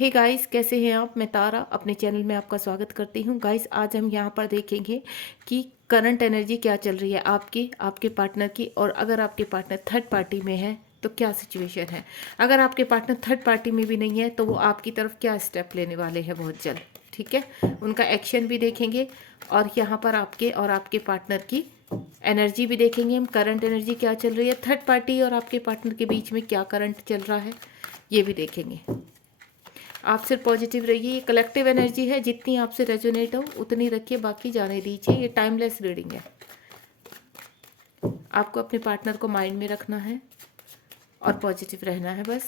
Hey guys, कैसे हैं आप? मैं तारा अपने चैनल में आपका स्वागत करती हूं। गाइस, आज हम यहां पर देखेंगे कि करंट एनर्जी क्या चल रही है आपकी, आपके पार्टनर की, और अगर आपके पार्टनर थर्ड पार्टी में है तो क्या सिचुएशन है। अगर आपके पार्टनर थर्ड पार्टी में भी नहीं है तो वो आपकी तरफ क्या स्टेप लेने वाले हैं बहुत जल्द। ठीक है, उनका एक्शन भी देखेंगे और यहाँ पर आपके और आपके पार्टनर की एनर्जी भी देखेंगे हम। करंट एनर्जी क्या चल रही है, थर्ड पार्टी और आपके पार्टनर के बीच में क्या करंट चल रहा है, ये भी देखेंगे। आप सिर्फ पॉजिटिव रहिए, ये कलेक्टिव एनर्जी है, जितनी आपसे रेजोनेट हो उतनी रखिए, बाकी जाने दीजिए। ये टाइमलेस रीडिंग है, आपको अपने पार्टनर को माइंड में रखना है और पॉजिटिव रहना है बस।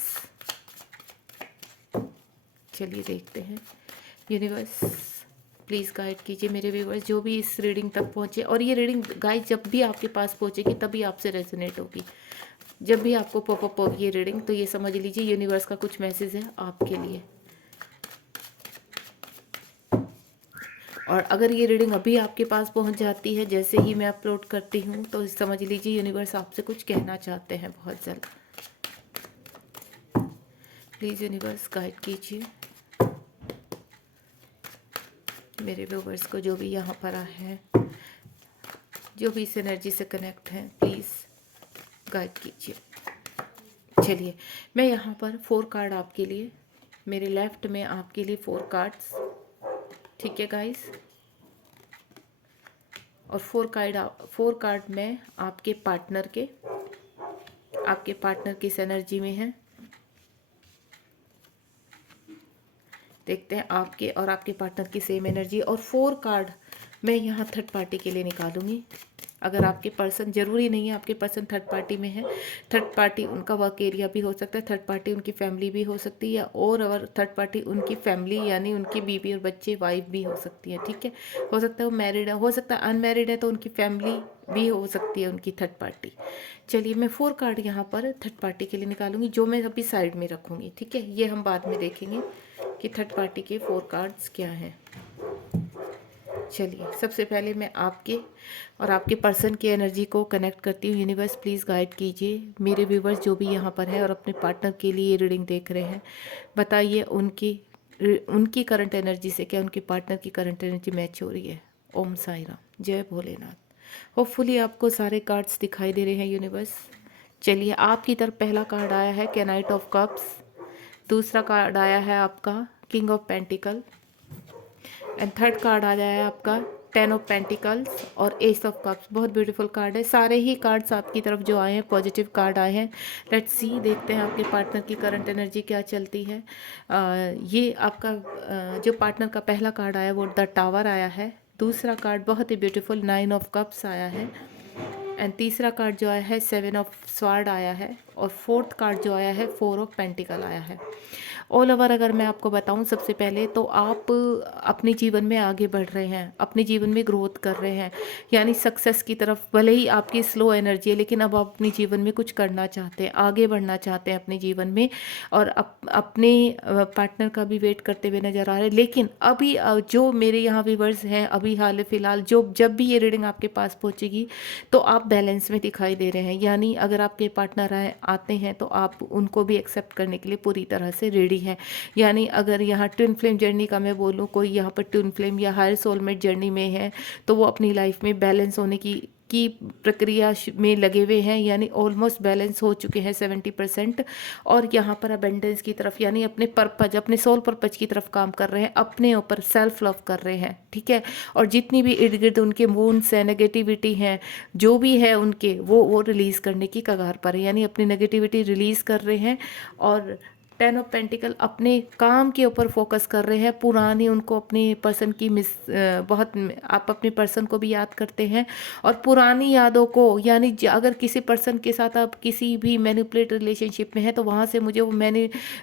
चलिए देखते हैं। यूनिवर्स प्लीज़ गाइड कीजिए मेरे व्यूवर्स जो भी इस रीडिंग तक पहुँचे, और ये रीडिंग गाइड जब भी आपके पास पहुँचेगी तभी आपसे रेजोनेट होगी। जब भी आपको पॉपअप होगी ये रीडिंग तो ये समझ लीजिए यूनिवर्स का कुछ मैसेज है आपके लिए। और अगर ये रीडिंग अभी आपके पास पहुंच जाती है जैसे ही मैं अपलोड करती हूँ तो समझ लीजिए यूनिवर्स आपसे कुछ कहना चाहते हैं बहुत जल्द। प्लीज़ यूनिवर्स गाइड कीजिए मेरे व्यूवर्स को, जो भी यहाँ पर आए हैं, जो भी इस एनर्जी से कनेक्ट हैं, प्लीज़ गाइड कीजिए। चलिए, मैं यहाँ पर 4 कार्ड आपके लिए, मेरे लेफ्ट में आपके लिए 4 कार्ड्स, ठीक है गाइस। और 4 कार्ड में आपके पार्टनर किस एनर्जी में है देखते हैं। आपके और आपके पार्टनर की सेम एनर्जी। और 4 कार्ड मैं यहाँ थर्ड पार्टी के लिए निकालूंगी। अगर आपके पर्सन, जरूरी नहीं है आपके पर्सन थर्ड पार्टी में है, थर्ड पार्टी उनका वर्क एरिया भी हो सकता है, थर्ड पार्टी उनकी फैमिली भी हो सकती है, और अगर थर्ड पार्टी उनकी फैमिली यानी उनकी बीवी और बच्चे, वाइफ भी हो सकती है। ठीक है, हो सकता है वो मैरिड है, हो सकता है अनमैरिड है, तो उनकी फैमिली भी हो सकती है उनकी थर्ड पार्टी। चलिए, मैं 4 कार्ड यहाँ पर थर्ड पार्टी के लिए निकालूंगी, जो मैं अभी साइड में रखूँगी। ठीक है, ये हम बाद में देखेंगे कि थर्ड पार्टी के 4 कार्ड्स क्या हैं। चलिए, सबसे पहले मैं आपके और आपके पर्सन की एनर्जी को कनेक्ट करती हूँ। यूनिवर्स प्लीज़ गाइड कीजिए मेरे व्यूवर्स जो भी यहाँ पर है और अपने पार्टनर के लिए ये रीडिंग देख रहे हैं। बताइए उनकी करंट एनर्जी से क्या उनके पार्टनर की करंट एनर्जी मैच हो रही है। ओम साई राम, जय भोलेनाथ। होपफुली आपको सारे कार्ड्स दिखाई दे रहे हैं यूनिवर्स। चलिए, आपकी तरफ पहला कार्ड आया है क्या नाइट ऑफ कप्स, दूसरा कार्ड आया है आपका king of pentacle, and third card आ जाए आपका 10 ऑफ पेंटिकल्स और एस ऑफ कप्स। बहुत ब्यूटीफुल कार्ड है। सारे ही कार्ड्स आपकी तरफ जो आए हैं पॉजिटिव कार्ड आए हैं। लेट्स सी, देखते हैं आपके पार्टनर की करंट एनर्जी क्या चलती है। ये आपका जो पार्टनर का पहला कार्ड आया वो द टावर आया है, दूसरा कार्ड बहुत ही ब्यूटीफुल 9 ऑफ कप्स आया है, एंड तीसरा कार्ड जो आया है 7 ऑफ स्वार्ड आया है, और फोर्थ कार्ड जो आया है 4 ऑफ पेंटिकल आया है। ऑल ओवर अगर मैं आपको बताऊं, सबसे पहले तो आप अपने जीवन में आगे बढ़ रहे हैं, अपने जीवन में ग्रोथ कर रहे हैं, यानी सक्सेस की तरफ। भले ही आपकी स्लो एनर्जी है लेकिन अब आप अपने जीवन में कुछ करना चाहते हैं, आगे बढ़ना चाहते हैं अपने जीवन में, और अपने पार्टनर का भी वेट करते हुए नज़र आ रहे हैं। लेकिन अभी जो मेरे यहाँ व्यूवर्स हैं अभी हाल फिलहाल, जब भी ये रीडिंग आपके पास पहुँचेगी तो आप बैलेंस में दिखाई दे रहे हैं। यानी अगर आपके पार्टनर आते हैं तो आप उनको भी एक्सेप्ट करने के लिए पूरी तरह से रेडी हैं। यानी अगर यहाँ ट्विन फ्लेम जर्नी का मैं बोलूँ, कोई यहाँ पर ट्विन फ्लेम या हायर सोलमेट जर्नी में है तो वो अपनी लाइफ में बैलेंस होने की प्रक्रिया में लगे हुए हैं, यानी ऑलमोस्ट बैलेंस हो चुके हैं 70%। और यहाँ पर अबेंडेंस की तरफ, यानी अपने पर्पज, अपने सोल पर्पज की तरफ काम कर रहे हैं, अपने ऊपर सेल्फ लव कर रहे हैं। ठीक है, और जितनी भी इर्द गिर्द उनके वुंड्स हैं, नेगेटिविटी हैं, जो भी है उनके, वो रिलीज़ करने की कगार पर है, यानी अपनी नेगेटिविटी रिलीज़ कर रहे हैं। और 10 ऑफ पेंटिकल अपने काम के ऊपर फोकस कर रहे हैं। पुरानी उनको अपने पर्सन की बहुत, आप अपने पर्सन को भी याद करते हैं और पुरानी यादों को, यानी अगर किसी पर्सन के साथ आप किसी भी मैनिपुलेट रिलेशनशिप में हैं तो वहाँ से मुझे वो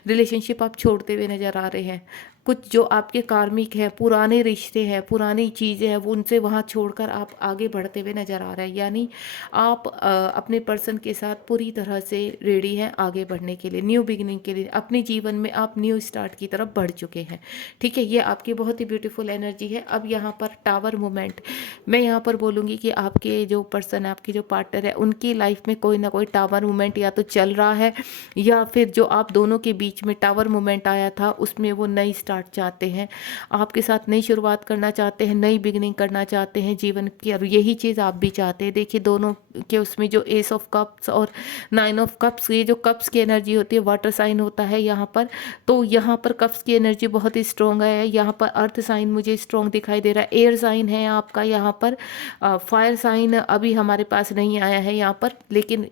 रिलेशनशिप आप छोड़ते हुए नज़र आ रहे हैं। कुछ जो आपके कार्मिक हैं, पुराने रिश्ते हैं, पुरानी चीज़ें हैं, वो उनसे वहाँ छोड़कर आप आगे बढ़ते हुए नज़र आ रहे हैं। यानी आप अपने पर्सन के साथ पूरी तरह से रेडी हैं आगे बढ़ने के लिए, न्यू बिगिनिंग के लिए। अपने जीवन में आप न्यू स्टार्ट की तरफ बढ़ चुके हैं, ठीक है। ये आपकी बहुत ही ब्यूटीफुल एनर्जी है। अब यहाँ पर टावर मोमेंट, मैं यहाँ पर बोलूँगी कि आपके जो पर्सन है, आपके जो पार्टनर है, उनकी लाइफ में कोई ना कोई टावर मोमेंट या तो चल रहा है, या फिर जो आप दोनों के बीच में टावर मोमेंट आया था उसमें वो नई स्टार्ट चाहते हैं, आपके साथ नई शुरुआत करना चाहते हैं, नई बिगिनिंग करना चाहते हैं जीवन की। और यही चीज़ आप भी चाहते हैं। देखिए दोनों के उसमें जो एस ऑफ कप्स और नाइन ऑफ कप्स, ये जो कप्स की एनर्जी होती है, वाटर साइन होता है यहाँ पर, तो यहाँ पर कप्स की एनर्जी बहुत ही स्ट्रॉन्ग है। यहाँ पर अर्थ साइन मुझे स्ट्रॉन्ग दिखाई दे रहा है, एयर साइन है आपका यहाँ पर, फायर साइन अभी हमारे पास नहीं आया है यहाँ पर, लेकिन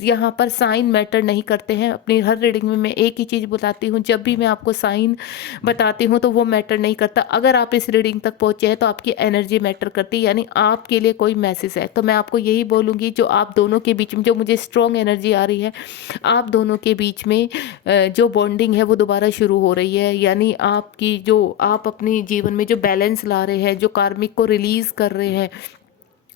यहाँ पर साइन मैटर नहीं करते हैं। अपनी हर रीडिंग में मैं एक ही चीज़ बताती हूँ, जब भी मैं आपको साइन बताती हूँ तो वो मैटर नहीं करता। अगर आप इस रीडिंग तक पहुँचे हैं तो आपकी एनर्जी मैटर करती है, यानी आपके लिए कोई मैसेज है। तो मैं आपको यही बोलूँगी, जो आप दोनों के बीच में जो मुझे स्ट्रॉन्ग एनर्जी आ रही है, आप दोनों के बीच में जो बॉन्डिंग है वो दोबारा शुरू हो रही है। यानी आपकी जो आप अपने जीवन में जो बैलेंस ला रहे हैं, जो कार्मिक को रिलीज़ कर रहे हैं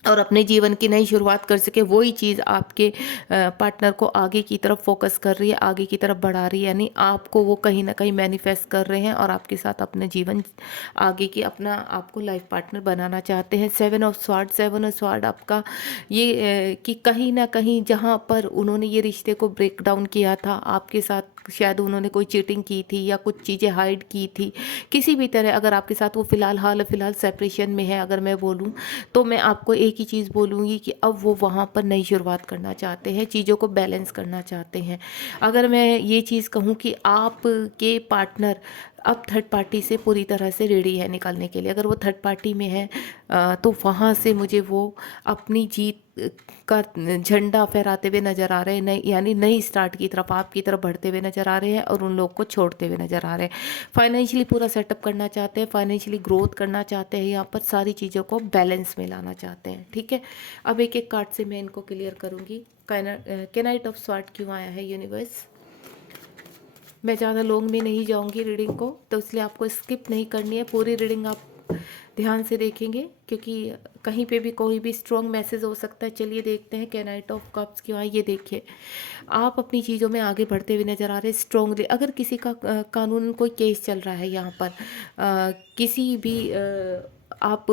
और अपने जीवन की नई शुरुआत कर सके, वही चीज़ आपके पार्टनर को आगे की तरफ फोकस कर रही है, आगे की तरफ बढ़ा रही है। यानी आपको वो कहीं ना कहीं मैनिफेस्ट कर रहे हैं और आपके साथ अपने जीवन आगे की अपना आपको लाइफ पार्टनर बनाना चाहते हैं। सेवन ऑफ स्वॉर्ड आपका ये कि कहीं ना कहीं जहाँ पर उन्होंने ये रिश्ते को ब्रेक डाउन किया था आपके साथ, शायद उन्होंने कोई चीटिंग की थी या कुछ चीज़ें हाइड की थी किसी भी तरह। अगर आपके साथ वो फ़िलहाल सेपरेशन में है, अगर मैं बोलूँ, तो मैं आपको एक ही चीज़ बोलूँगी कि अब वो वहाँ पर नई शुरुआत करना चाहते हैं, चीज़ों को बैलेंस करना चाहते हैं। अगर मैं ये चीज़ कहूँ कि आपके पार्टनर अब थर्ड पार्टी से पूरी तरह से रेडी है निकलने के लिए, अगर वो थर्ड पार्टी में है तो वहाँ से मुझे वो अपनी जीत का झंडा फहराते हुए नज़र आ रहे हैं, नई यानी नई स्टार्ट की तरफ आपकी तरफ बढ़ते हुए नज़र आ रहे हैं और उन लोग को छोड़ते हुए नज़र आ रहे हैं। फाइनेंशियली पूरा सेटअप करना चाहते हैं, फाइनेंशियली ग्रोथ करना चाहते हैं, यहाँ पर सारी चीज़ों को बैलेंस में लाना चाहते हैं, ठीक है। अब एक एक कार्ड से मैं इनको क्लियर करूँगी। कैनाइट ऑफ स्वॉर्ड क्यों आया है यूनिवर्स? मैं ज़्यादा लॉन्ग में नहीं जाऊंगी रीडिंग को, तो इसलिए आपको स्किप नहीं करनी है, पूरी रीडिंग आप ध्यान से देखेंगे क्योंकि कहीं पे भी कोई भी स्ट्रॉन्ग मैसेज हो सकता है। चलिए देखते हैं कैनाइट ऑफ कप्स क्यों आए। ये देखिए, आप अपनी चीज़ों में आगे बढ़ते हुए नज़र आ रहे हैं स्ट्रॉन्गली। अगर किसी का कानून कोई केस चल रहा है यहाँ पर, किसी भी आप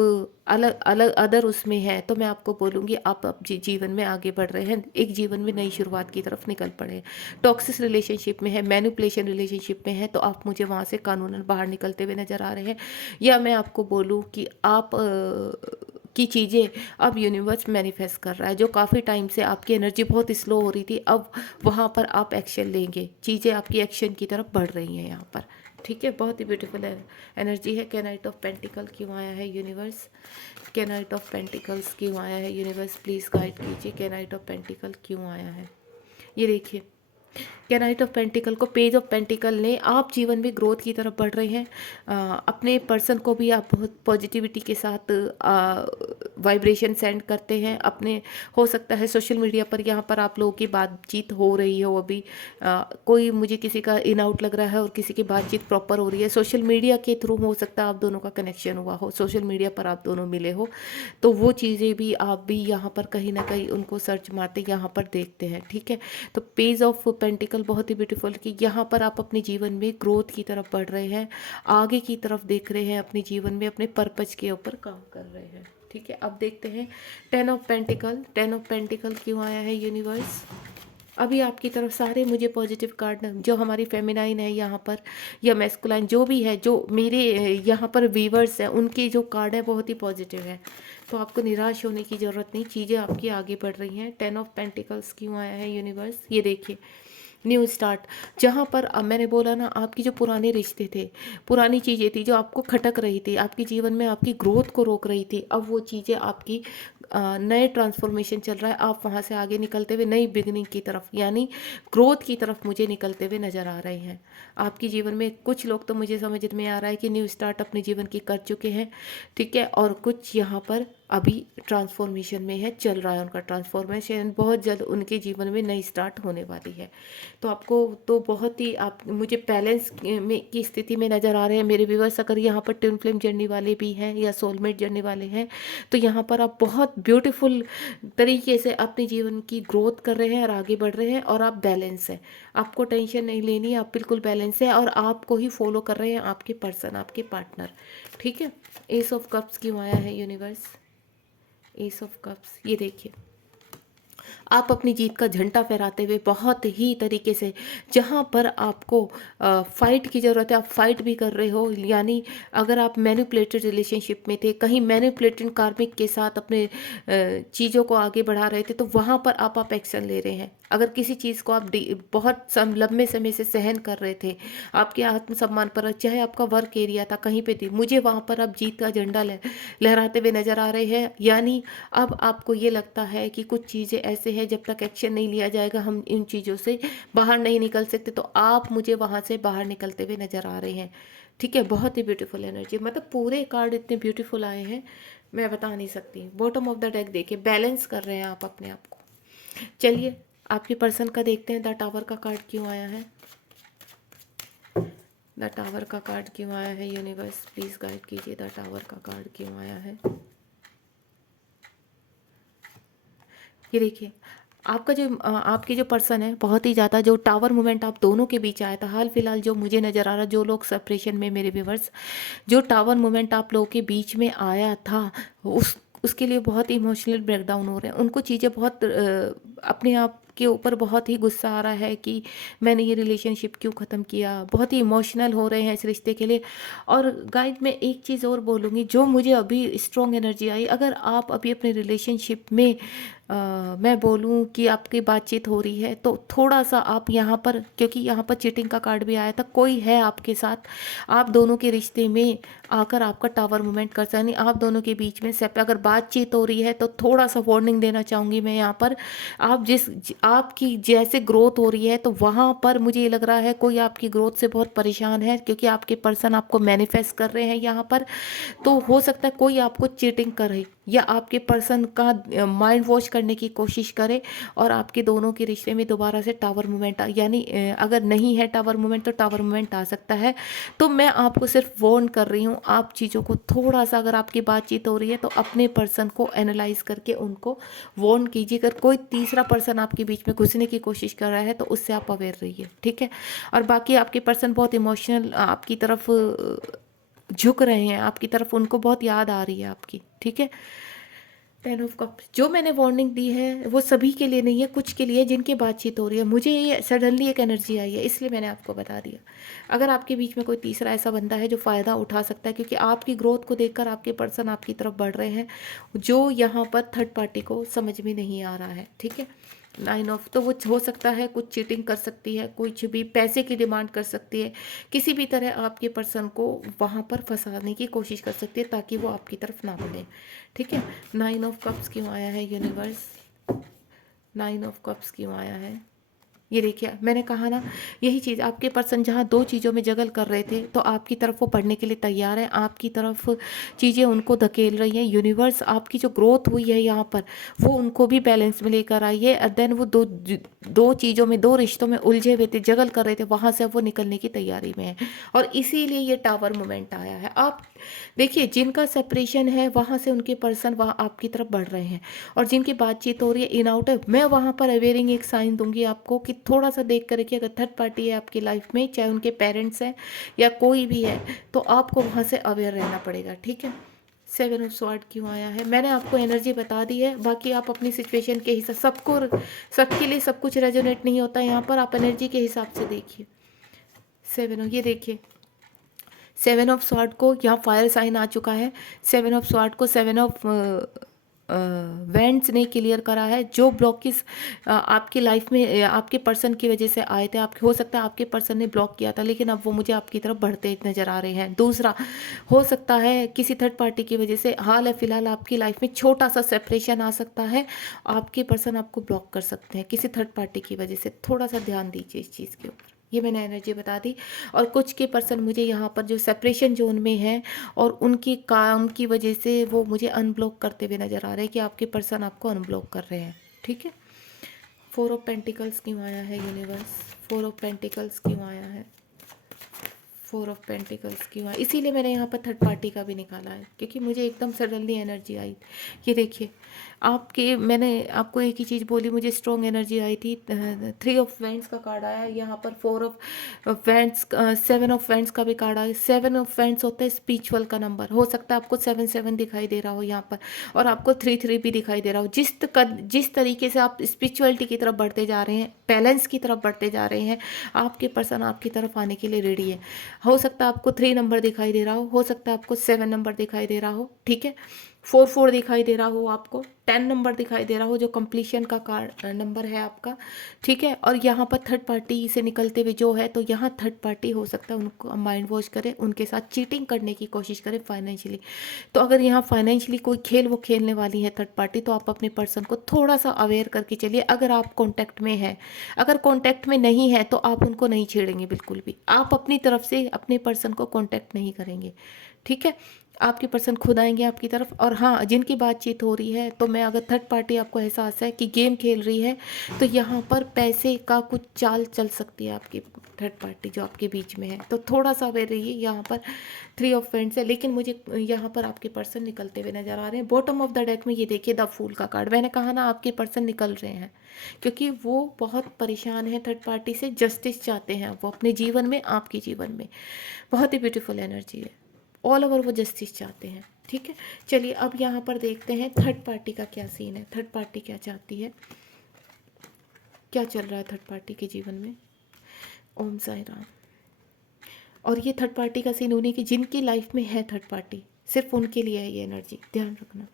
अलग अलग अदर उसमें है, तो मैं आपको बोलूँगी आप अब जीवन में आगे बढ़ रहे हैं, एक जीवन में नई शुरुआत की तरफ निकल पड़े हैं। टॉक्सिक रिलेशनशिप में है, मैनिपुलेशन रिलेशनशिप में है, तो आप मुझे वहाँ से कानूनन बाहर निकलते हुए नज़र आ रहे हैं। या मैं आपको बोलूँ कि आप की चीज़ें अब यूनिवर्स मैनिफेस्ट कर रहा है। जो काफ़ी टाइम से आपकी एनर्जी बहुत स्लो हो रही थी, अब वहाँ पर आप एक्शन लेंगे, चीज़ें आपकी एक्शन की तरफ बढ़ रही हैं यहाँ पर, ठीक है। बहुत ही ब्यूटीफुल एनर्जी है। कैनाइट ऑफ पेंटिकल क्यों आया है यूनिवर्स? कैनाइट ऑफ पेंटिकल्स क्यों आया है यूनिवर्स? प्लीज़ गाइड कीजिए, कैनाइट ऑफ पेंटिकल क्यों आया है? ये देखिए, कैनाइट ऑफ पेंटिकल को पेज ऑफ पेंटिकल ने आप जीवन में ग्रोथ की तरफ बढ़ रहे हैं। अपने पर्सन को भी आप बहुत पॉजिटिविटी के साथ वाइब्रेशन सेंड करते हैं अपने। हो सकता है सोशल मीडिया पर यहाँ पर आप लोगों की बातचीत हो रही हो अभी, कोई मुझे किसी का इन आउट लग रहा है और किसी की बातचीत प्रॉपर हो रही है। सोशल मीडिया के थ्रू हो सकता है आप दोनों का कनेक्शन हुआ हो, सोशल मीडिया पर आप दोनों मिले हो, तो वो चीज़ें भी आप भी यहाँ पर कहीं ना कहीं उनको सर्च मारते यहाँ पर देखते हैं, ठीक है। तो पेज ऑफ पेंटिकल बहुत ही ब्यूटीफुल कि यहाँ पर आप अपने जीवन में ग्रोथ की तरफ बढ़ रहे हैं, आगे की तरफ देख रहे हैं, अपने जीवन में अपने पर्पज के ऊपर काम कर रहे हैं, ठीक है। अब देखते हैं टेन ऑफ पेंटिकल क्यों आया है यूनिवर्स? अभी आपकी तरफ सारे मुझे पॉजिटिव कार्ड, जो हमारी फेमिनाइन है यहाँ पर या मैस्कुलाइन जो भी है, जो मेरे यहाँ पर व्यूवर्स हैं, उनके जो कार्ड है बहुत ही पॉजिटिव है, तो आपको निराश होने की ज़रूरत नहीं, चीज़ें आपकी आगे बढ़ रही हैं। टेन ऑफ पेंटिकल्स क्यों आया है यूनिवर्स? ये देखिए, न्यू स्टार्ट, जहाँ पर मैंने बोला ना, आपकी जो पुराने रिश्ते थे, पुरानी चीज़ें थी जो आपको खटक रही थी, आपके जीवन में आपकी ग्रोथ को रोक रही थी, अब वो चीज़ें आपकी नए ट्रांसफॉर्मेशन चल रहा है, आप वहाँ से आगे निकलते हुए नई बिगनिंग की तरफ यानी ग्रोथ की तरफ मुझे निकलते हुए नज़र आ रहे हैं। आपके जीवन में कुछ लोग तो मुझे समझ में आ रहा है कि न्यू स्टार्ट अपने जीवन की कर चुके हैं, ठीक है, और कुछ यहाँ पर अभी ट्रांसफॉर्मेशन में है, चल रहा है उनका ट्रांसफॉर्मेशन, बहुत जल्द उनके जीवन में नई स्टार्ट होने वाली है। तो आपको तो बहुत ही आप मुझे बैलेंस में की स्थिति में नज़र आ रहे हैं मेरे व्यूअर्स। अगर यहाँ पर ट्विन फ्लेम जर्नी वाले भी हैं या सोलमेट जर्नी वाले हैं, तो यहाँ पर आप बहुत ब्यूटीफुल तरीके से अपने जीवन की ग्रोथ कर रहे हैं और आगे बढ़ रहे हैं, और आप बैलेंस हैं। आपको टेंशन नहीं लेनी, आप बिल्कुल बैलेंस है, और आपको ही फॉलो कर रहे हैं आपके पर्सन, आपके पार्टनर। ठीक है। एस ऑफ कप्स क्यों आया है यूनिवर्स? एस ऑफ कप्स, ये देखिए, आप अपनी जीत का झंडा फहराते हुए बहुत ही तरीके से, जहाँ पर आपको फाइट की ज़रूरत है आप फाइट भी कर रहे हो। यानी अगर आप मैनिपुलेटेड रिलेशनशिप में थे, कहीं मैनिपुलेटेड कार्मिक के साथ अपने चीज़ों को आगे बढ़ा रहे थे, तो वहाँ पर आप एक्शन ले रहे हैं। अगर किसी चीज़ को आप बहुत लंबे समय से सहन कर रहे थे, आपके आत्मसम्मान पर, चाहे आपका वर्क एरिया था, कहीं पे थी, मुझे वहाँ पर आप जीत का झंडा लहराते हुए नज़र आ रहे हैं। यानी अब आपको ये लगता है कि कुछ चीज़ें ऐसे हैं, जब तक एक्शन नहीं लिया जाएगा हम इन चीज़ों से बाहर नहीं निकल सकते। तो आप मुझे वहाँ से बाहर निकलते हुए नज़र आ रहे हैं। ठीक है। बहुत ही ब्यूटीफुल एनर्जी, मतलब पूरे कार्ड इतने ब्यूटीफुल आए हैं, मैं बता नहीं सकती। बॉटम ऑफ द डेक देखिए, बैलेंस कर रहे हैं आप अपने आप को। चलिए आपके पर्सन का देखते हैं। द टावर का कार्ड क्यों आया है? द टावर का कार्ड क्यों आया है यूनिवर्स? प्लीज़ गाइड कीजिए, द टावर का कार्ड क्यों आया है? ये देखिए, आपका जो आपके जो पर्सन है, बहुत ही ज़्यादा जो टावर मोमेंट आप दोनों के बीच आया था, हाल फिलहाल जो मुझे नज़र आ रहा, जो लोग सेपरेशन में मेरे व्यूवर्स, जो टावर मोमेंट आप लोगों के बीच में आया था, उसके लिए बहुत इमोशनल ब्रेकडाउन हो रहे हैं। उनको चीज़ें बहुत अपने आप के ऊपर बहुत ही गुस्सा आ रहा है कि मैंने ये रिलेशनशिप क्यों ख़त्म किया। बहुत ही इमोशनल हो रहे हैं इस रिश्ते के लिए। और गाइड मैं एक चीज़ और बोलूँगी, जो मुझे अभी स्ट्रॉन्ग एनर्जी आई, अगर आप अभी अपने रिलेशनशिप में मैं बोलूँ कि आपकी बातचीत हो रही है, तो थोड़ा सा आप यहाँ पर, क्योंकि यहाँ पर चीटिंग का कार्ड भी आया था, कोई है आपके साथ, आप दोनों के रिश्ते में आकर आपका टावर मूवमेंट कर सकते, आप दोनों के बीच में सेप अगर बातचीत हो रही है, तो थोड़ा सा वार्निंग देना चाहूँगी मैं यहाँ पर। आप आपकी जैसे ग्रोथ हो रही है, तो वहाँ पर मुझे ये लग रहा है कोई आपकी ग्रोथ से बहुत परेशान है, क्योंकि आपके पर्सन आपको मैनिफेस्ट कर रहे हैं यहाँ पर। तो हो सकता है कोई आपको चीटिंग करे, या आपके पर्सन का माइंड वॉश करने की कोशिश करे, और आपके दोनों के रिश्ते में दोबारा से टावर मूवमेंट, यानी अगर नहीं है टावर मूवमेंट, तो टावर मूवमेंट आ सकता है। तो मैं आपको सिर्फ वार्न कर रही हूँ, आप चीज़ों को थोड़ा सा, अगर आपकी बातचीत हो रही है, तो अपने पर्सन को एनालाइज करके उनको वार्न कीजिए। अगर कोई तीसरा पर्सन आपके बीच में घुसने की कोशिश कर रहा है, तो उससे आप अवेयर रहिए। ठीक है। और बाकी आपके पर्सन बहुत इमोशनल आपकी तरफ झुक रहे हैं, आपकी तरफ उनको बहुत याद आ रही है आपकी। ठीक है। 10 ऑफ कप, जो मैंने वार्निंग दी है वो सभी के लिए नहीं है, कुछ के लिए जिनकी बातचीत हो रही है। मुझे ये सडनली एक एनर्जी आई है, इसलिए मैंने आपको बता दिया। अगर आपके बीच में कोई तीसरा ऐसा बंदा है जो फ़ायदा उठा सकता है, क्योंकि आपकी ग्रोथ को देखकर आपके पर्सन आपकी तरफ बढ़ रहे हैं, जो यहाँ पर थर्ड पार्टी को समझ में नहीं आ रहा है। ठीक है। 9 ऑफ, तो वो हो सकता है कुछ चीटिंग कर सकती है, कुछ भी पैसे की डिमांड कर सकती है, किसी भी तरह आपके पर्सन को वहाँ पर फंसाने की कोशिश कर सकती है, ताकि वो आपकी तरफ ना बढ़े। ठीक है। 9 ऑफ कप्स क्यों आया है यूनिवर्स? 9 ऑफ कप्स क्यों आया है? ये देखिए, मैंने कहा ना, यही चीज़, आपके पर्सन जहाँ दो चीज़ों में जगल कर रहे थे, तो आपकी तरफ वो पढ़ने के लिए तैयार है, आपकी तरफ चीज़ें उनको धकेल रही हैं। यूनिवर्स आपकी जो ग्रोथ हुई है यहाँ पर, वो उनको भी बैलेंस में लेकर आई है। देन वो दो चीज़ों में, दो रिश्तों में उलझे हुए थे, जगल कर रहे थे, वहाँ से अब वो निकलने की तैयारी में है, और इसीलिए ये टावर मोमेंट आया है। आप देखिए, जिनका सेपरेशन है, वहाँ से उनके पर्सन वहाँ आपकी तरफ बढ़ रहे हैं, और जिनकी बातचीत हो रही है, इन आउट है, मैं वहाँ पर अवेयरिंग एक साइन दूंगी आपको कि थोड़ा सा देख कर कि अगर थर्ड पार्टी है आपकी लाइफ में, चाहे उनके पेरेंट्स हैं या कोई भी है, तो आपको वहाँ से अवेयर रहना पड़ेगा। ठीक है। 7 ऑफ स्वॉर्ड क्यों आया है? मैंने आपको एनर्जी बता दी है, बाकी आप अपनी सिचुएशन के हिसाब, सबके लिए सब कुछ रेजोनेट नहीं होता है यहाँ पर, आप एनर्जी के हिसाब से देखिए। 7 ऑफ, ये देखिए, 7 ऑफ स्वॉर्ड को यहाँ फायर साइन आ चुका है। 7 ऑफ स्वॉर्ड को 7 ऑफ वेंट्स ने क्लियर करा है। जो ब्लॉकेज आपकी लाइफ में आपके पर्सन की वजह से आए थे, आपके, हो सकता है आपके पर्सन ने ब्लॉक किया था, लेकिन अब वो मुझे आपकी तरफ बढ़ते नजर आ रहे हैं। दूसरा, हो सकता है किसी थर्ड पार्टी की वजह से हाल है फिलहाल आपकी लाइफ में छोटा सा सेपरेशन आ सकता है, आपके पर्सन आपको ब्लॉक कर सकते हैं किसी थर्ड पार्टी की वजह से। थोड़ा सा ध्यान दीजिए इस चीज़ के ऊपर। ये मैंने एनर्जी बता दी। और कुछ के पर्सन मुझे यहाँ पर जो सेपरेशन जोन में है और उनकी काम की वजह से वो मुझे अनब्लॉक करते हुए नज़र आ रहे हैं कि आपके पर्सन आपको अनब्लॉक कर रहे हैं। ठीक है, 4 ऑफ पेंटिकल्स क्यों आया है यूनिवर्स? 4 ऑफ पेंटिकल्स क्यों आया है? 4 ऑफ पेंटिकल्स क्यों आया? इसीलिए मैंने यहाँ पर थर्ड पार्टी का भी निकाला है, क्योंकि मुझे एकदम सडनली एनर्जी आई। ये देखिए, मैंने आपको एक ही चीज़ बोली, मुझे स्ट्रॉन्ग एनर्जी आई थी। 3 ऑफ वैंड्स का कार्ड आया यहाँ पर, 4 ऑफ वैंड्स, 7 ऑफ वैंड्स का भी कार्ड आया। 7 ऑफ वैंड्स होता है स्पिरिचुअल का नंबर। हो सकता है आपको 7 7 दिखाई दे रहा हो यहाँ पर, और आपको 3 3 भी दिखाई दे रहा हो। जिस तरीके से आप स्पिरिचुअलिटी की तरफ बढ़ते जा रहे हैं, बैलेंस की तरफ बढ़ते जा रहे हैं, आपके पर्सन आपकी तरफ आने के लिए रेडी है। हो सकता है आपको 3 नंबर दिखाई दे रहा हो सकता है आपको 7 नंबर दिखाई दे रहा हो। ठीक है, 4 4 दिखाई दे रहा हो आपको, 10 नंबर दिखाई दे रहा हो जो कंप्लीशन का कार्ड नंबर है आपका। ठीक है, और यहाँ पर थर्ड पार्टी से निकलते हुए जो है, तो यहाँ थर्ड पार्टी हो सकता है उनको माइंड वॉश करे, उनके साथ चीटिंग करने की कोशिश करें फाइनेंशियली। तो अगर यहाँ फाइनेंशियली कोई खेल वो खेलने वाली है थर्ड पार्टी, तो आप अपने पर्सन को थोड़ा सा अवेयर करके चलिए। अगर आप कॉन्टैक्ट में है, अगर कॉन्टैक्ट में नहीं है तो आप उनको नहीं छेड़ेंगे बिल्कुल भी। आप अपनी तरफ से अपने पर्सन को कॉन्टैक्ट नहीं करेंगे। ठीक है, आपके पर्सन खुद आएंगे आपकी तरफ। और हाँ, जिनकी बातचीत हो रही है, तो मैं अगर थर्ड पार्टी आपको एहसास है कि गेम खेल रही है, तो यहाँ पर पैसे का कुछ चाल चल सकती है आपकी थर्ड पार्टी जो आपके बीच में है। तो थोड़ा सा अवेयर रहिए। यहाँ पर 3 ऑफ पेंट्स है, लेकिन मुझे यहाँ पर आपके पर्सन निकलते हुए नजर आ रहे हैं। बॉटम ऑफ द डेक में ये देखिए द फूल का कार्ड। मैंने कहा ना आपके पर्सन निकल रहे हैं, क्योंकि वो बहुत परेशान है थर्ड पार्टी से, जस्टिस चाहते हैं वो अपने जीवन में, आपके जीवन में। बहुत ही ब्यूटीफुल एनर्जी है, ऑल ओवर वो जस्टिस चाहते हैं। ठीक है, चलिए अब यहाँ पर देखते हैं थर्ड पार्टी का क्या सीन है। थर्ड पार्टी क्या चाहती है, क्या चल रहा है थर्ड पार्टी के जीवन में। ओम साई राम। और ये थर्ड पार्टी का सीन उन्हीं की जिनकी लाइफ में है थर्ड पार्टी, सिर्फ उनके लिए है ये एनर्जी, ध्यान रखना।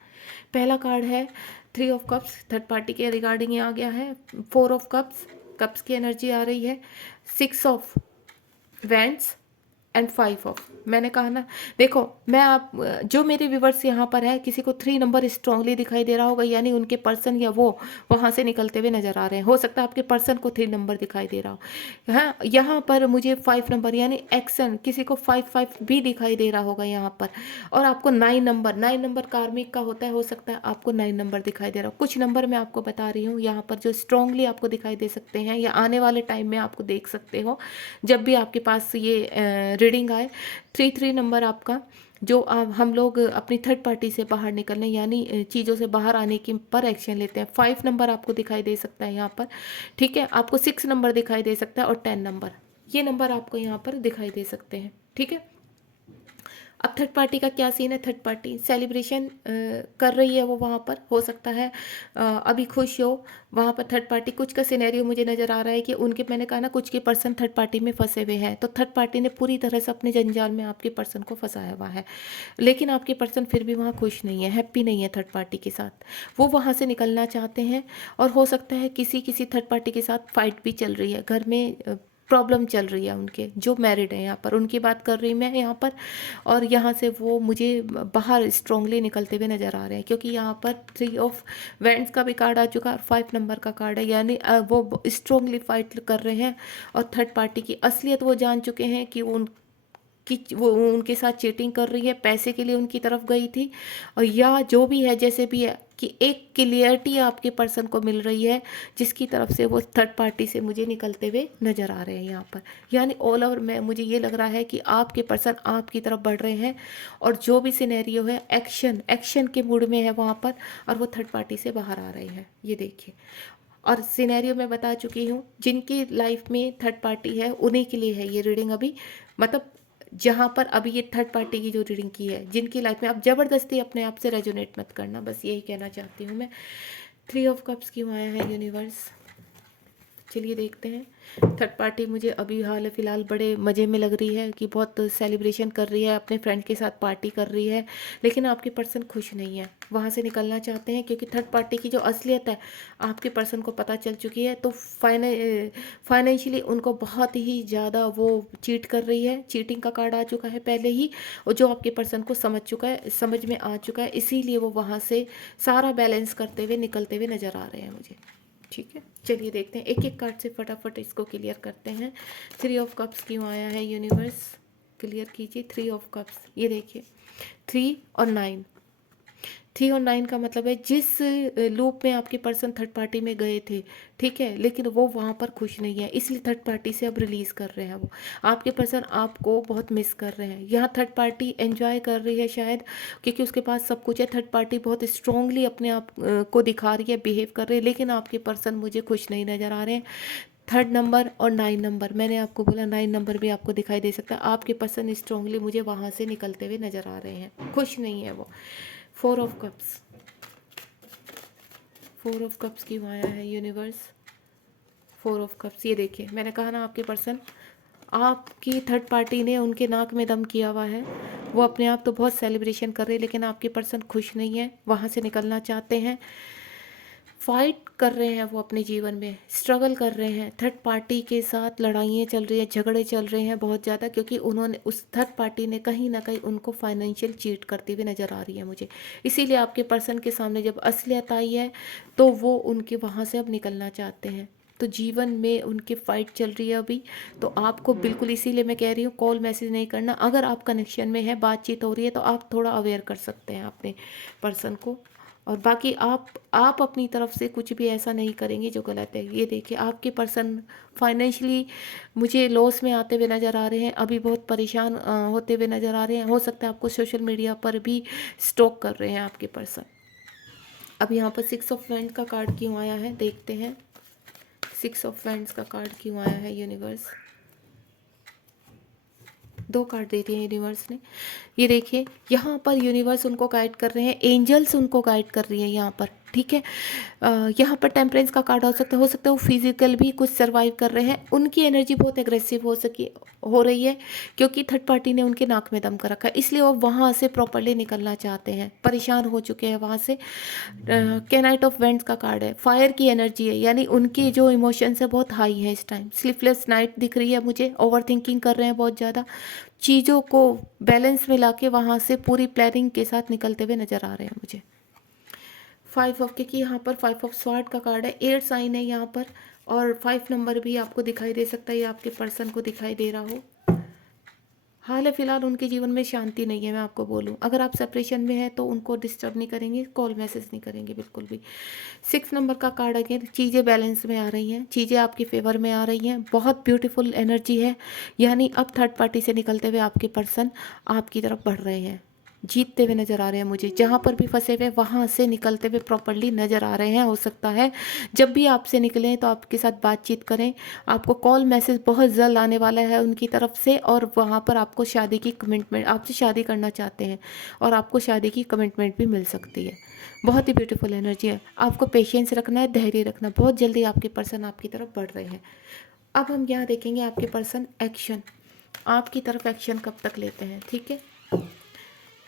पहला कार्ड है 3 ऑफ कप्स, थर्ड पार्टी के रिगार्डिंग ये आ गया है। 4 ऑफ कप्स, कप्स की एनर्जी आ रही है। 6 ऑफ वैंड्स एंड 5 ऑफ। मैंने कहा ना, देखो मैं आप जो मेरे व्यूवर्स यहाँ पर है, किसी को 3 नंबर स्ट्रांगली दिखाई दे रहा होगा, यानी उनके पर्सन या वो वहाँ से निकलते हुए नजर आ रहे हैं। हो सकता है आपके पर्सन को 3 नंबर दिखाई दे रहा हो। हाँ, यहाँ पर मुझे 5 नंबर यानी एक्शन, किसी को 5 5 भी दिखाई दे रहा होगा यहाँ पर। और आपको 9 नंबर कार्मिक का होता है, हो सकता है आपको 9 नंबर दिखाई दे रहा हो। कुछ नंबर मैं आपको बता रही हूँ यहाँ पर जो स्ट्रांगली आपको दिखाई दे सकते हैं, या आने वाले टाइम में आपको देख सकते हो जब भी आपके पास ये रीडिंग आए। 3 3 नंबर आपका, जो हम लोग अपनी थर्ड पार्टी से बाहर निकलने यानी चीज़ों से बाहर आने की पर एक्शन लेते हैं। 5 नंबर आपको दिखाई दे सकता है यहाँ पर। ठीक है, आपको 6 नंबर दिखाई दे सकता है, और 10 नंबर, ये नंबर आपको यहाँ पर दिखाई दे सकते हैं। ठीक है, अब थर्ड पार्टी का क्या सीन है। थर्ड पार्टी सेलिब्रेशन कर रही है, वो वहाँ पर हो सकता है अभी खुश हो वहाँ पर थर्ड पार्टी। कुछ का सिनेरियो मुझे नज़र आ रहा है कि उनके, मैंने कहा ना कुछ के पर्सन थर्ड पार्टी में फंसे हुए हैं, तो थर्ड पार्टी ने पूरी तरह से अपने जंजाल में आपके पर्सन को फंसाया हुआ है, लेकिन आपके पर्सन फिर भी वहाँ खुश नहीं है, हैप्पी नहीं है थर्ड पार्टी के साथ। वो वहाँ से निकलना चाहते हैं, और हो सकता है किसी किसी थर्ड पार्टी के साथ फाइट भी चल रही है, घर में प्रॉब्लम चल रही है उनके, जो मैरिड है यहाँ पर उनकी बात कर रही मैं यहाँ पर। और यहाँ से वो मुझे बाहर स्ट्रांगली निकलते हुए नज़र आ रहे हैं, क्योंकि यहाँ पर 3 ऑफ वैंड्स का भी कार्ड आ चुका है और 5 नंबर का कार्ड है, यानी वो स्ट्रांगली फाइट कर रहे हैं। और थर्ड पार्टी की असलियत वो जान चुके हैं कि वो उनके साथ चीटिंग कर रही है, पैसे के लिए उनकी तरफ गई थी, और या जो भी है जैसे भी है, कि एक क्लियरिटी आपके पर्सन को मिल रही है जिसकी तरफ से वो थर्ड पार्टी से मुझे निकलते हुए नज़र आ रहे हैं यहाँ पर। यानी ऑल ओवर में मुझे ये लग रहा है कि आपके पर्सन आपकी तरफ बढ़ रहे हैं, और जो भी सिनेरियो है एक्शन के मूड में है वहाँ पर, और वो थर्ड पार्टी से बाहर आ रहे हैं, ये देखिए। और सिनेरियो मैं बता चुकी हूँ, जिनकी लाइफ में थर्ड पार्टी है उन्हीं के लिए है ये रीडिंग अभी, मतलब जहाँ पर अभी ये थर्ड पार्टी की जो रीडिंग की है, जिनकी लाइफ में, आप ज़बरदस्ती अपने आप से रेजोनेट मत करना, बस यही कहना चाहती हूँ मैं। 3 ऑफ कप्स क्यों आया है यूनिवर्स, चलिए देखते हैं। थर्ड पार्टी मुझे अभी हाल फिलहाल बड़े मज़े में लग रही है कि बहुत सेलिब्रेशन कर रही है, अपने फ्रेंड के साथ पार्टी कर रही है, लेकिन आपके पर्सन खुश नहीं है, वहाँ से निकलना चाहते हैं, क्योंकि थर्ड पार्टी की जो असलियत है आपके पर्सन को पता चल चुकी है। तो फाइनेंशियली उनको बहुत ही ज़्यादा वो चीट कर रही है, चीटिंग का कार्ड आ चुका है पहले ही, और जो आपके पर्सन को समझ चुका है, समझ में आ चुका है, इसीलिए वो वहाँ से सारा बैलेंस करते हुए निकलते हुए नज़र आ रहे हैं मुझे। ठीक है, चलिए देखते हैं एक एक कार्ड से फटाफट इसको क्लियर करते हैं। 3 ऑफ कप्स क्यों आया है यूनिवर्स, क्लियर कीजिए। 3 ऑफ कप्स, ये देखिए 3 और 9। 3 और 9 का मतलब है जिस लूप में आपके पर्सन थर्ड पार्टी में गए थे, ठीक है, लेकिन वो वहाँ पर खुश नहीं है, इसलिए थर्ड पार्टी से अब रिलीज़ कर रहे हैं। वो आपके पर्सन आपको बहुत मिस कर रहे हैं। यहाँ थर्ड पार्टी एंजॉय कर रही है शायद, क्योंकि उसके पास सब कुछ है। थर्ड पार्टी बहुत स्ट्रांगली अपने आप को दिखा रही है, बिहेव कर रही है, लेकिन आपके पर्सन मुझे खुश नहीं नज़र आ रहे हैं। 3rd नंबर और 9 नंबर, मैंने आपको बोला 9 नंबर भी आपको दिखाई दे सकता है। आपके पर्सन स्ट्रांगली मुझे वहाँ से निकलते हुए नज़र आ रहे हैं, खुश नहीं है वो। 4 ऑफ कप्स, 4 ऑफ कप्स क्यों आया है यूनिवर्स। 4 ऑफ कप्स, ये देखिए मैंने कहा ना आपके पर्सन, आपकी थर्ड पार्टी ने उनके नाक में दम किया हुआ है। वो अपने आप तो बहुत सेलिब्रेशन कर रहे हैं, लेकिन आपके पर्सन खुश नहीं है, वहाँ से निकलना चाहते हैं। फाइट कर रहे हैं वो अपने जीवन में, स्ट्रगल कर रहे हैं। थर्ड पार्टी के साथ लड़ाइयाँ चल रही हैं, झगड़े चल रहे हैं बहुत ज़्यादा, क्योंकि उन्होंने उस थर्ड पार्टी ने कहीं ना कहीं उनको फाइनेंशियल चीट करते हुए नज़र आ रही है मुझे। इसीलिए आपके पर्सन के सामने जब असलियत आई है तो वो उनके वहाँ से अब निकलना चाहते हैं। तो जीवन में उनकी फ़ाइट चल रही है अभी। तो आपको बिल्कुल, इसीलिए मैं कह रही हूँ कॉल मैसेज नहीं करना। अगर आप कनेक्शन में है, बातचीत हो रही है, तो आप थोड़ा अवेयर कर सकते हैं अपने पर्सन को। और बाकी आप अपनी तरफ से कुछ भी ऐसा नहीं करेंगे जो गलत है। ये देखिए आपके पर्सन फाइनेंशियली मुझे लॉस में आते हुए नज़र आ रहे हैं, अभी बहुत परेशान होते हुए नज़र आ रहे हैं। हो सकता है आपको सोशल मीडिया पर भी स्टॉक कर रहे हैं आपके पर्सन। अब यहाँ पर 6 ऑफ वैंड का कार्ड क्यों आया है देखते हैं। 6 ऑफ वैंड्स का कार्ड क्यों आया है यूनिवर्स। 2 कार्ड दे दिए यूनिवर्स ने। ये देखिए यहाँ पर यूनिवर्स उनको गाइड कर रहे हैं, एंजल्स उनको गाइड कर रही है यहाँ पर, ठीक है। यहाँ पर टेम्परेंस का कार्ड हो सकता है वो फिजिकल भी कुछ सर्वाइव कर रहे हैं। उनकी एनर्जी बहुत एग्रेसिव हो रही है, क्योंकि थर्ड पार्टी ने उनके नाक में दम कर रखा है, इसलिए वो वहाँ से प्रॉपरली निकलना चाहते हैं, परेशान हो चुके हैं वहाँ से। कैनाइट ऑफ वेंट्स का कार्ड है, फायर की एनर्जी है, यानी उनकी जो इमोशंस है बहुत हाई है इस टाइम। स्लीपलेस नाइट दिख रही है मुझे, ओवर थिंकिंग कर रहे हैं बहुत ज़्यादा, चीज़ों को बैलेंस में लाके वहाँ से पूरी प्लानिंग के साथ निकलते हुए नज़र आ रहे हैं मुझे। 5 ऑफ, क्योंकि यहाँ पर 5 ऑफ स्वॉर्ड का कार्ड है, 8 साइन है यहाँ पर, और 5 नंबर भी आपको दिखाई दे सकता है, ये आपके पर्सन को दिखाई दे रहा हो। हाल फिलहाल उनके जीवन में शांति नहीं है, मैं आपको बोलूं। अगर आप सेपरेशन में हैं तो उनको डिस्टर्ब नहीं करेंगे, कॉल मैसेज नहीं करेंगे बिल्कुल भी। 6 नंबर का कार्ड अगेन, चीज़ें बैलेंस में आ रही हैं, चीज़ें आपकी फेवर में आ रही हैं, बहुत ब्यूटीफुल एनर्जी है। यानी अब थर्ड पार्टी से निकलते हुए आपके पर्सन आपकी तरफ बढ़ रहे हैं, जीतते हुए नज़र आ रहे हैं मुझे। जहाँ पर भी फंसे हुए वहाँ से निकलते हुए प्रॉपरली नज़र आ रहे हैं। हो सकता है जब भी आपसे निकलें तो आपके साथ बातचीत करें, आपको कॉल मैसेज बहुत जल्द आने वाला है उनकी तरफ से, और वहाँ पर आपको शादी की कमिटमेंट, आपसे शादी करना चाहते हैं और आपको शादी की कमिटमेंट भी मिल सकती है। बहुत ही ब्यूटीफुल एनर्जी है। आपको पेशेंस रखना है, धैर्य रखना, बहुत जल्दी आपके पर्सन आपकी तरफ बढ़ रहे हैं। अब हम यहाँ देखेंगे आपके पर्सन एक्शन, आपकी तरफ एक्शन कब तक लेते हैं, ठीक है।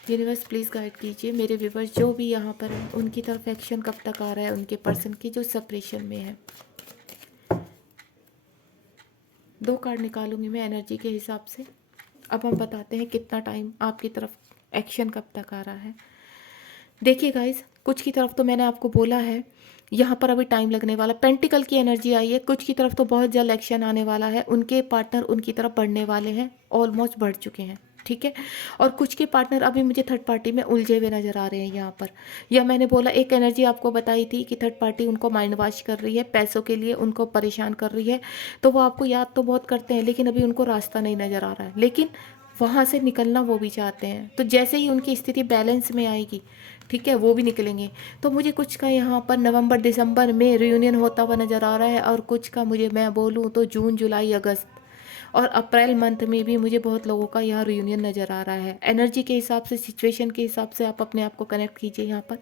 यूनिवर्स प्लीज़ गाइड कीजिए मेरे व्यूवर्स जो भी यहाँ पर हैं, उनकी तरफ एक्शन कब तक आ रहा है, उनके पर्सन की जो सेपरेशन में है। 2 कार्ड निकालूंगी मैं एनर्जी के हिसाब से। अब हम बताते हैं कितना टाइम आपकी तरफ एक्शन कब तक आ रहा है। देखिए गाइस, कुछ की तरफ तो मैंने आपको बोला है यहाँ पर अभी टाइम लगने वाला, पेंटिकल की एनर्जी आई है, कुछ की तरफ तो बहुत जल्द एक्शन आने वाला है। उनके पार्टनर उनकी तरफ बढ़ने वाले हैं, ऑलमोस्ट बढ़ चुके हैं, ठीक है। और कुछ के पार्टनर अभी मुझे थर्ड पार्टी में उलझे हुए नज़र आ रहे हैं यहाँ पर। या मैंने बोला एक एनर्जी आपको बताई थी कि थर्ड पार्टी उनको माइंड वॉश कर रही है, पैसों के लिए उनको परेशान कर रही है, तो वो आपको याद तो बहुत करते हैं, लेकिन अभी उनको रास्ता नहीं नज़र आ रहा है, लेकिन वहाँ से निकलना वो भी चाहते हैं। तो जैसे ही उनकी स्थिति बैलेंस में आएगी, ठीक है, वो भी निकलेंगे। तो मुझे कुछ का यहाँ पर नवंबर दिसंबर में रियूनियन होता हुआ नज़र आ रहा है, और कुछ का मुझे मैं बोलूँ तो जून जुलाई अगस्त और अप्रैल मंथ में भी मुझे बहुत लोगों का यहाँ रियूनियन नज़र आ रहा है। एनर्जी के हिसाब से, सिचुएशन के हिसाब से आप अपने आप को कनेक्ट कीजिए। यहाँ पर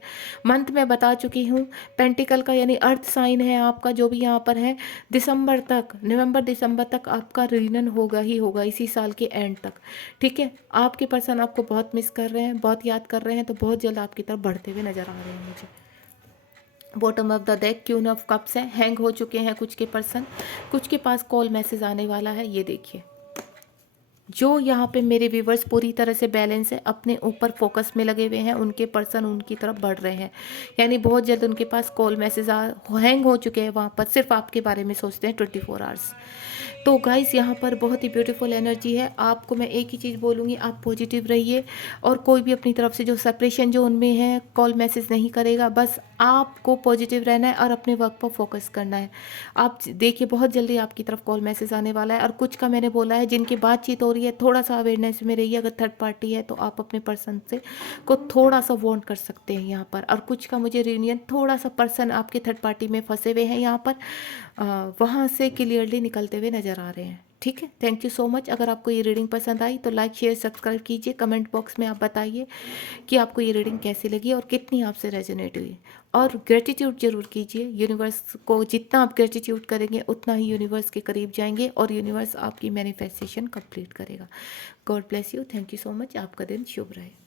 मंथ मैं बता चुकी हूँ, पेंटिकल का यानी अर्थ साइन है आपका जो भी यहाँ पर है, दिसंबर तक, नवंबर दिसंबर तक आपका रियूनियन होगा ही होगा, इसी साल के एंड तक, ठीक है। आपके पर्सन आपको बहुत मिस कर रहे हैं, बहुत याद कर रहे हैं, तो बहुत जल्द आपकी तरफ बढ़ते हुए नज़र आ रहे हैं मुझे। Bottom of the deck queen of cups है, हैंग हो चुके हैं कुछ के पर्सन, कुछ के पास कॉल मैसेज आने वाला है, ये देखिए जो यहाँ पे मेरे व्यूवर्स पूरी तरह से बैलेंस है, अपने ऊपर फोकस में लगे हुए हैं, उनके पर्सन उनकी तरफ बढ़ रहे हैं, यानी बहुत जल्द उनके पास कॉल मैसेज हैंग हो चुके हैं, वहाँ पर सिर्फ आपके बारे में सोचते हैं 24 आवर्स। तो गाइस यहाँ पर बहुत ही ब्यूटीफुल एनर्जी है। आपको मैं एक ही चीज़ बोलूँगी, आप पॉजिटिव रहिए और कोई भी अपनी तरफ से जो सेपरेशन जो उनमें है कॉल मैसेज नहीं करेगा। बस आपको पॉजिटिव रहना है और अपने वर्क पर फोकस करना है। आप देखिए बहुत जल्दी आपकी तरफ कॉल मैसेज आने वाला है। और कुछ का मैंने बोला है, जिनकी बातचीत हो रही है थोड़ा सा अवेयरनेस में रहिए। अगर थर्ड पार्टी है तो आप अपने पर्सन से को थोड़ा सा वार्न कर सकते हैं यहाँ पर। और कुछ का मुझे रियूनियन, थोड़ा सा पर्सन आपके थर्ड पार्टी में फंसे हुए हैं यहाँ पर, वहाँ से क्लियरली निकलते हुए नज़र आ रहे हैं। ठीक है, थैंक यू सो मच। अगर आपको ये रीडिंग पसंद आई तो लाइक शेयर सब्सक्राइब कीजिए। कमेंट बॉक्स में आप बताइए कि आपको ये रीडिंग कैसी लगी और कितनी आपसे रेजोनेट हुई। और ग्रेटिट्यूड जरूर कीजिए। यूनिवर्स को जितना आप ग्रेटिट्यूड करेंगे उतना ही यूनिवर्स के करीब जाएंगे और यूनिवर्स आपकी मैनिफेस्टेशन कंप्लीट करेगा। God bless you. Thank you so much. आपका दिन शुभ रहे।